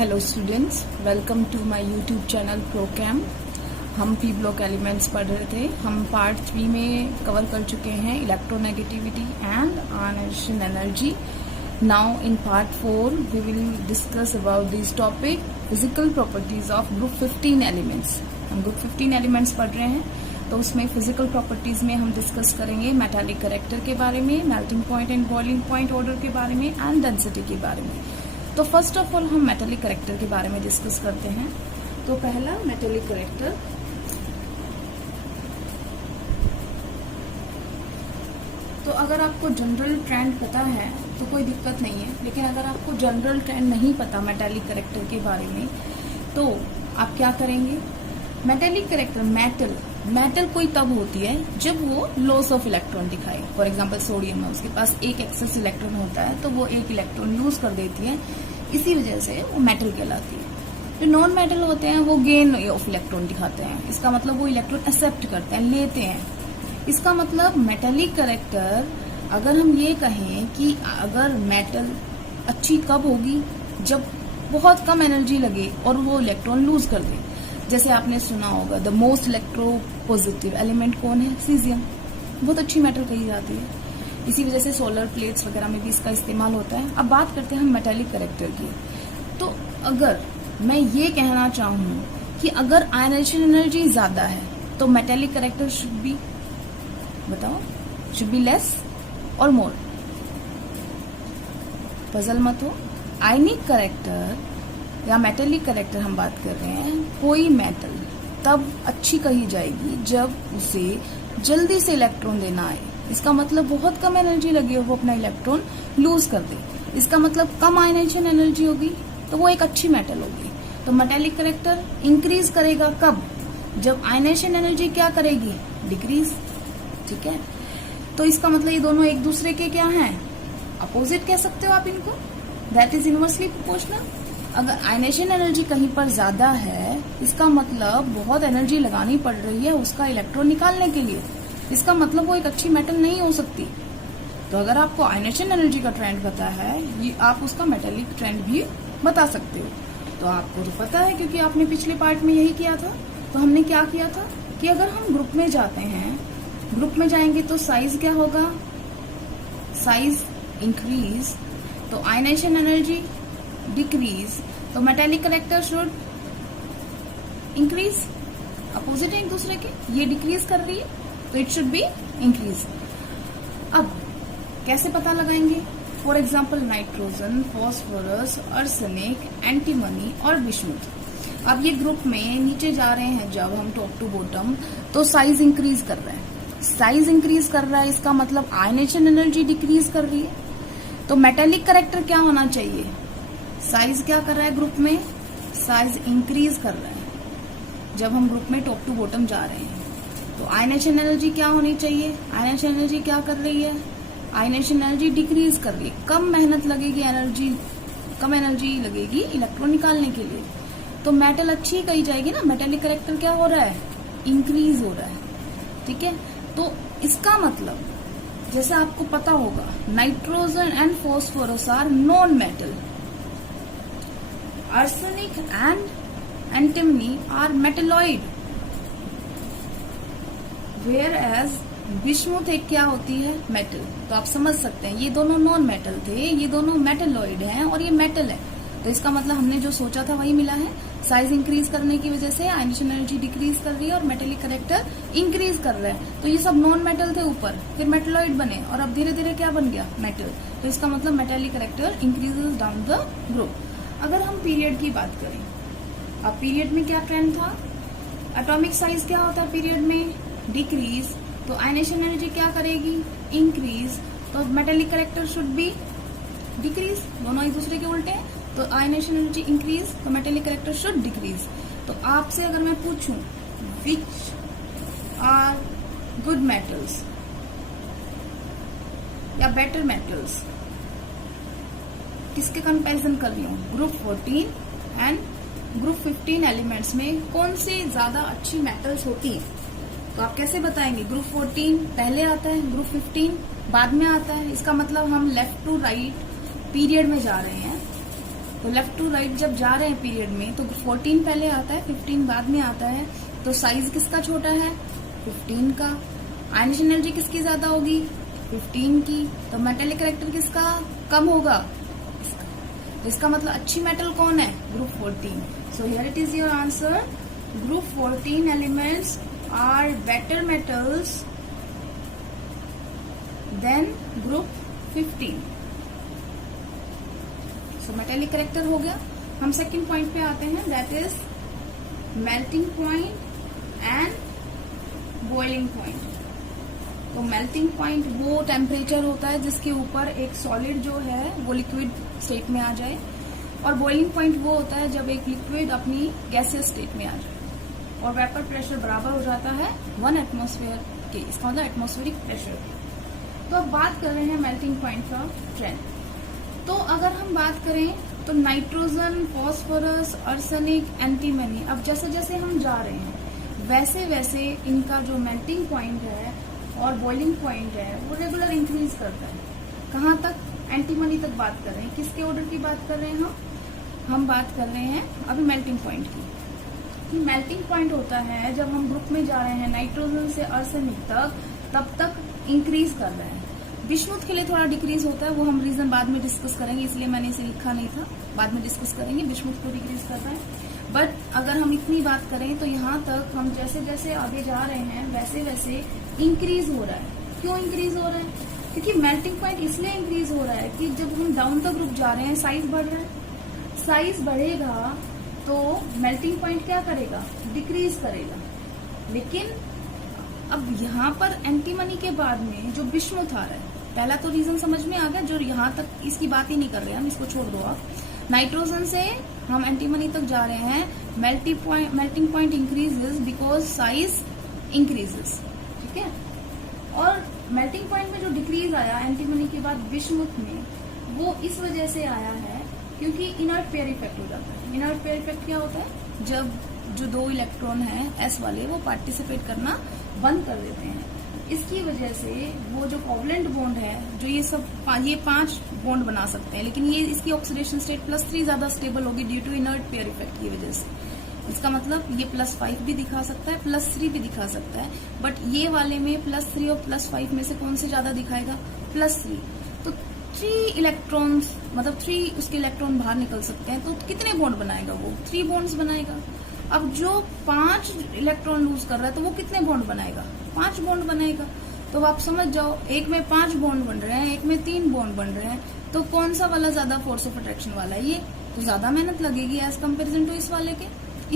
Hello students, welcome to my YouTube channel programme. हम P block elements पढ़ रहे थे। हम पार्ट 3 में कवर कर चुके हैं electronegativity and ionisation energy. Now in part 4 we will discuss about this topic, physical properties of group 15 elements. हम ग्रुप 15 एलिमेंट्स पढ़ रहे हैं, तो उसमें फिजिकल प्रॉपर्टीज में हम डिस्कस करेंगे मेटालिक कैरेक्टर के बारे में, melting point and boiling point order के बारे में एंड डेंसिटी के बारे में। तो फर्स्ट ऑफ ऑल हम मेटालिक कैरेक्टर के बारे में डिस्कस करते हैं। तो पहला मेटालिक कैरेक्टर, तो अगर आपको जनरल ट्रेंड पता है तो कोई दिक्कत नहीं है, लेकिन अगर आपको जनरल ट्रेंड नहीं पता मेटालिक कैरेक्टर के बारे में तो आप क्या करेंगे। मेटालिक कैरेक्टर, मेटल कोई तब होती है जब वो लॉस ऑफ इलेक्ट्रॉन दिखाए। फॉर एग्जांपल सोडियम है, उसके पास एक एक्सेस इलेक्ट्रॉन होता है तो वो एक इलेक्ट्रॉन लूज कर देती है, इसी वजह से वो मेटल कहलाती है। जो नॉन मेटल होते हैं वो गेन ऑफ इलेक्ट्रॉन दिखाते हैं, इसका मतलब वो इलेक्ट्रॉन एक्सेप्ट करते हैं, लेते हैं। इसका मतलब मेटालिक कैरेक्टर, अगर हम ये कहें कि अगर मेटल अच्छी कब होगी, जब बहुत कम एनर्जी लगे और वो इलेक्ट्रॉन लूज कर दे। जैसे आपने सुना होगा द मोस्ट इलेक्ट्रोपॉजिटिव एलिमेंट कौन है, सीजियम, बहुत अच्छी मेटल कही जाती है। इसी वजह से सोलर प्लेट्स वगैरह में भी इसका इस्तेमाल होता है। अब बात करते हैं हम मेटालिक कैरेक्टर की। तो अगर मैं ये कहना चाहूँ कि अगर आयनाइजेशन एनर्जी ज्यादा है तो मेटालिक कैरेक्टर शुड बी, बताओ, शुड बी लेस और मोर। पजल मत हो। आयनिक कैरेक्टर या मेटालिक कैरेक्टर हम बात कर रहे हैं, कोई मेटल तब अच्छी कही जाएगी जब उसे जल्दी से इलेक्ट्रॉन देना आए। इसका मतलब बहुत कम एनर्जी लगी हो, वो अपना इलेक्ट्रॉन लूज कर दे। इसका मतलब कम आयनाइजेशन एनर्जी होगी तो वो एक अच्छी मेटल होगी। तो मेटालिक कैरेक्टर इंक्रीज करेगा कब, जब आयनाइजेशन एनर्जी क्या करेगी, डिक्रीज। ठीक है, तो इसका मतलब ये दोनों एक दूसरे के क्या हैं, अपोजिट कह सकते हो आप इनको। That is inversely proportional. अगर आयनाइजेशन एनर्जी कहीं पर ज्यादा है, इसका मतलब बहुत एनर्जी लगानी पड़ रही है उसका इलेक्ट्रॉन निकालने के लिए, इसका मतलब वो एक अच्छी मेटल नहीं हो सकती। तो अगर आपको आयनाइजेशन एनर्जी का ट्रेंड पता है, ये आप उसका मेटालिक ट्रेंड भी बता सकते हो। तो आपको तो पता है क्योंकि आपने पिछले पार्ट में यही किया था। तो हमने क्या किया था कि अगर हम ग्रुप में जाते हैं, ग्रुप में जाएंगे तो साइज क्या होगा, साइज इंक्रीज, तो आयनाइजेशन एनर्जी डिक्रीज, तो metallic character should increase. Opposite है एक दूसरे के, ये डिक्रीज कर रही है तो इट शुड बी इंक्रीज। अब कैसे पता लगाएंगे, for example nitrogen, phosphorus, arsenic, antimony और बिस्मुथ। अब ये ग्रुप में नीचे जा रहे हैं जब हम टॉप टू बॉटम, तो साइज इंक्रीज कर रहा है। साइज इंक्रीज कर रहा है, इसका मतलब आयनाइजेशन एनर्जी डिक्रीज कर रही है। तो मेटालिक कैरेक्टर क्या होना चाहिए, साइज क्या कर रहा है ग्रुप में, साइज इंक्रीज कर रहा है जब हम ग्रुप में टॉप टू बॉटम जा रहे हैं। तो आयनाइजेशन एनर्जी क्या होनी चाहिए, आयनाइजेशन एनर्जी क्या कर रही है, आयनाइजेशन एनर्जी डिक्रीज कर रही है। कम मेहनत लगेगी, कम एनर्जी लगेगी इलेक्ट्रॉन निकालने के लिए, तो मेटल अच्छी कही जाएगी ना। मेटालिक कैरेक्टर क्या हो रहा है, इंक्रीज हो रहा है। ठीक है, तो इसका मतलब जैसे आपको पता होगा nitrogen and phosphorus are non metal, arsenic and antimony are metalloid, whereas bismuth एक क्या होती है, मेटल। तो आप समझ सकते हैं ये दोनों नॉन मेटल थे, ये दोनों मेटलॉइड हैं और ये मेटल है। तो इसका मतलब हमने जो सोचा था वही मिला है। साइज इंक्रीज करने की वजह से आयनाइजेशन एनर्जी डिक्रीज कर रही है और मेटेलिक कैरेक्टर इंक्रीज कर रहा है। तो ये सब नॉन मेटल थे ऊपर, फिर मेटलॉइड बने और अब धीरे धीरे क्या बन गया, मेटल। तो इसका मतलब metallic character increases down the group. अगर हम पीरियड की बात करें, अब पीरियड में क्या ट्रेंड था, एटॉमिक साइज क्या होता है पीरियड में, डिक्रीज, तो आयनाइजेशन एनर्जी क्या करेगी, इंक्रीज, तो metallic character should be decrease. दोनों एक दूसरे के उल्टे हैं, तो आयनाइजेशन एनर्जी इंक्रीज तो मेटालिक कैरेक्टर शुड डिक्रीज। तो आपसे अगर मैं पूछूं विच आर गुड मेटल्स या बेटर मेटल्स, किसके कंपैरिजन कर रही हूँ, ग्रुप 14 एंड ग्रुप 15 एलिमेंट्स में कौन से ज्यादा अच्छी मेटल्स होती हैं। तो आप कैसे बताएंगे, ग्रुप 14 पहले आता है, ग्रुप 15 बाद में आता है। इसका मतलब हम लेफ्ट टू राइट पीरियड में जा रहे हैं। तो लेफ्ट टू राइट जब जा रहे हैं पीरियड में तो 14 पहले आता है, 15 बाद में आता है, तो साइज किसका छोटा है? 15 का। आयनिश एनर्जी किसकी ज्यादा होगी? 15 की। तो मेटेलिक कैरेक्टर किसका कम होगा? इसका मतलब अच्छी मेटल कौन है? Group 14। So here it is your answer, group 14 elements are better metals than group 15। So metallic character हो गया। हम सेकंड पॉइंट पे आते हैं, that is melting point and boiling point. तो मेल्टिंग पॉइंट वो टेम्परेचर होता है जिसके ऊपर एक सॉलिड जो है वो लिक्विड स्टेट में आ जाए, और बॉइलिंग पॉइंट वो होता है जब एक लिक्विड अपनी गैसियस स्टेट में आ जाए और वेपर प्रेशर बराबर हो जाता है 1 एटमॉस्फेयर के, इसका मतलब एटमॉस्फेरिक प्रेशर। तो अब बात कर रहे हैं मेल्टिंग पॉइंट का ट्रेंड। तो अगर हम बात करें तो नाइट्रोजन, फॉस्फोरस, आर्सेनिक, एंटीमनी, अब जैसे जैसे हम जा रहे हैं वैसे वैसे इनका जो मेल्टिंग पॉइंट है और बॉइलिंग पॉइंट है वो रेगुलर इंक्रीज करता है। कहाँ तक? एंटीमनी तक बात कर रहे हैं। किसके ऑर्डर की बात कर रहे हैं हम बात कर रहे हैं अभी मेल्टिंग पॉइंट की। मेल्टिंग पॉइंट होता है जब हम ग्रुप में जा रहे हैं नाइट्रोजन से आर्सेनिक तक, तब तक इंक्रीज कर रहे हैं। विषमुक्त के लिए थोड़ा डिक्रीज होता है, वो हम रीजन बाद में डिस्कस करेंगे, इसलिए मैंने इसे लिखा नहीं था, बाद में डिस्कस करेंगे। विषमुक्त को डिक्रीज करता है, बट अगर हम इतनी बात करें तो यहाँ तक हम जैसे जैसे आगे जा रहे हैं वैसे वैसे इंक्रीज हो रहा है। क्यों इंक्रीज हो रहा है? क्योंकि मेल्टिंग पॉइंट इसलिए इंक्रीज हो रहा है कि जब हम डाउन द ग्रुप जा रहे हैं साइज बढ़ रहा है। साइज बढ़ेगा तो मेल्टिंग पॉइंट क्या करेगा? डिक्रीज करेगा। लेकिन अब यहाँ पर एंटीमनी के बाद में जो विषमुक्त आ रहा है, पहला तो रीजन समझ में आ गया, जो यहाँ तक इसकी बात ही नहीं कर रहे हैं हम, इसको छोड़ दो आप। नाइट्रोजन से हम एंटीमनी तक जा रहे हैं, melting point increases because size increases, ठीक है। और मेल्टिंग पॉइंट में जो डिक्रीज आया एंटीमनी के बाद विषमुक्त में, वो इस वजह से आया है क्योंकि इनर्ट पेयर इफेक्ट हो जाता है। इनर्ट पेयर इफेक्ट क्या होता है? जब जो 2 इलेक्ट्रॉन है एस वाले वो पार्टिसिपेट करना बंद कर देते हैं। इसकी वजह से वो जो कोवलेंट बॉन्ड है, जो ये 5 बॉन्ड बना सकते हैं, लेकिन ये इसकी ऑक्सीडेशन स्टेट +3 ज्यादा स्टेबल होगी due to inert pair effect की वजह से। इसका मतलब ये +5 भी दिखा सकता है, +3 भी दिखा सकता है, बट ये वाले में +3 और +5 में से कौन से ज्यादा दिखाएगा? +3। तो 3 इलेक्ट्रॉन्स मतलब 3 उसके इलेक्ट्रॉन बाहर निकल सकते हैं, तो कितने बॉन्ड बनाएगा? वो 3 बॉन्ड्स बनाएगा। अब जो 5 इलेक्ट्रॉन लूज कर रहा है तो वो कितने बॉन्ड बनाएगा? 5 बॉन्ड बनाएगा। तो आप समझ जाओ, एक में 5 बॉन्ड बन रहे हैं, एक में 3 बॉन्ड बन रहे हैं, तो कौन सा वाला ज्यादा फोर्स ऑफ अट्रैक्शन वाला है? ये तो ज्यादा मेहनत लगेगी एज कंपेरिजन टू इस वाले के।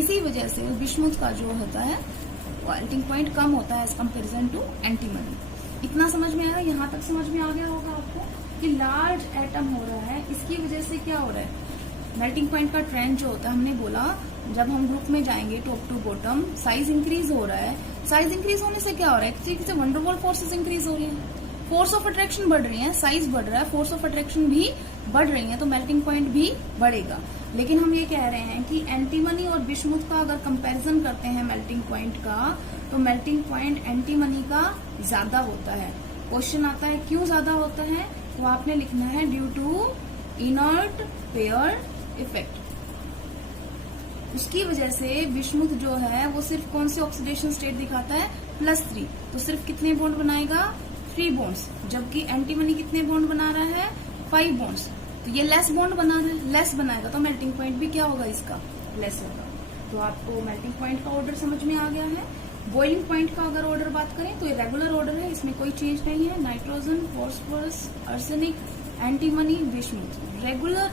इसी वजह से विषमुक्त का जो होता है मेल्टिंग पॉइंट कम होता है एज कंपेरिजन टू एंटीमनी। इतना समझ में आया? यहाँ तक समझ में आ गया होगा आपको कि लार्ज एटम हो रहा है, इसकी वजह से क्या हो रहा है? मेल्टिंग पॉइंट का ट्रेंड जो होता है, हमने बोला जब हम ग्रुप में जाएंगे top to bottom size increase हो रहा है। साइज इंक्रीज होने से क्या हो रहा है? एक तरीके से वंडरवॉल फोर्सेस इंक्रीज हो रही है, फोर्स ऑफ अट्रैक्शन बढ़ रही है, साइज बढ़ रहा है, फोर्स ऑफ अट्रैक्शन भी बढ़ रही है, तो मेल्टिंग पॉइंट भी बढ़ेगा। लेकिन हम ये कह रहे हैं कि एंटीमनी और विषमुक्त का अगर कंपैरिजन करते हैं मेल्टिंग पॉइंट का, तो मेल्टिंग पॉइंट एंटीमनी का ज्यादा होता है। क्वेश्चन आता है क्यों ज्यादा होता है, तो आपने लिखना है due to inert pair effect. उसकी वजह से विषमुक्त जो है वो सिर्फ कौन सी ऑक्सीडेशन स्टेट दिखाता है? +3। तो सिर्फ कितने बॉन्ड बनाएगा? 3 बॉन्ड्स, जबकि एंटीमनी कितने बॉन्ड बना रहा है? 5 बॉन्ड्स। तो ये लेस बॉन्ड बना रहा है, लेस बनाएगा तो मेल्टिंग पॉइंट भी क्या होगा? इसका लेस होगा। तो आपको मेल्टिंग पॉइंट का ऑर्डर समझ में आ गया है। बॉइलिंग पॉइंट का अगर ऑर्डर बात करें तो ये रेगुलर ऑर्डर है, इसमें कोई चेंज नहीं है। नाइट्रोजन, फॉस्फोरस, आर्सेनिक, एंटीमनी, विषमुक्त। रेगुलर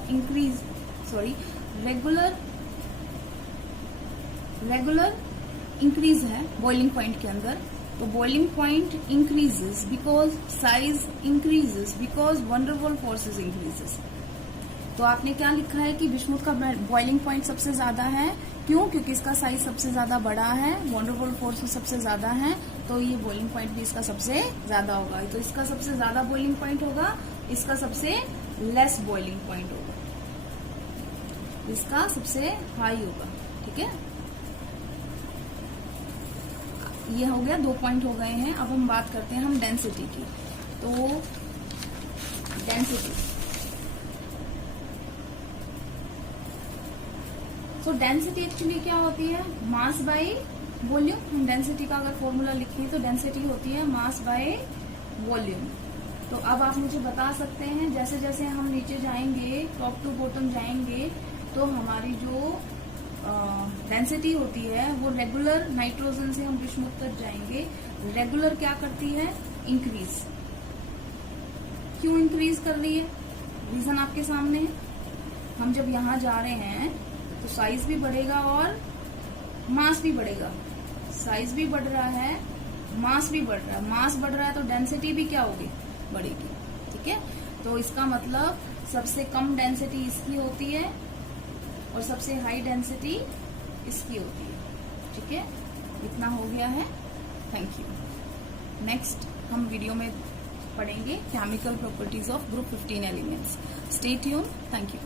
इंक्रीज है बॉइलिंग पॉइंट के अंदर। तो boiling point increases because size increases because van der Waals forces increases. तो आपने क्या लिखा है कि विषमुक्त का बॉइलिंग पॉइंट सबसे ज्यादा है। क्यों? क्योंकि इसका साइज सबसे ज्यादा बड़ा है, वंडरवॉल फोर्स सबसे ज्यादा है, तो ये बॉइलिंग पॉइंट भी इसका सबसे ज्यादा होगा। तो इसका सबसे ज्यादा बॉइलिंग पॉइंट होगा, इसका सबसे लेस बॉइलिंग पॉइंट होगा, इसका सबसे हाई होगा। ठीक है, ये हो गया, 2 पॉइंट हो गए हैं। अब हम बात करते हैं डेंसिटी की। तो सो डेंसिटी एक्चुअली क्या होती है? Mass by volume. हम डेंसिटी का अगर फॉर्मूला लिखें तो डेंसिटी होती है मास बाय वॉल्यूम। तो अब आप मुझे बता सकते हैं, जैसे जैसे हम नीचे जाएंगे, टॉप टू बॉटम जाएंगे, तो हमारी जो डेंसिटी होती है वो रेगुलर नाइट्रोजन से हम विषमुक्त तक जाएंगे। रेगुलर क्या करती है? इंक्रीज। क्यों इंक्रीज कर रही है? रीजन आपके सामने है। हम जब यहाँ जा रहे हैं तो साइज भी बढ़ेगा और मास भी बढ़ेगा। साइज भी बढ़ रहा है, मास भी बढ़ रहा है। मास बढ़ रहा है तो डेंसिटी भी क्या होगी? बढ़ेगी। ठीक है, तो इसका मतलब सबसे कम डेंसिटी इसकी होती है और सबसे हाई डेंसिटी इसकी होती है। ठीक है, इतना हो गया है। Thank you. नेक्स्ट हम वीडियो में पढ़ेंगे chemical properties of group 15 elements. Stay tune. Thank you.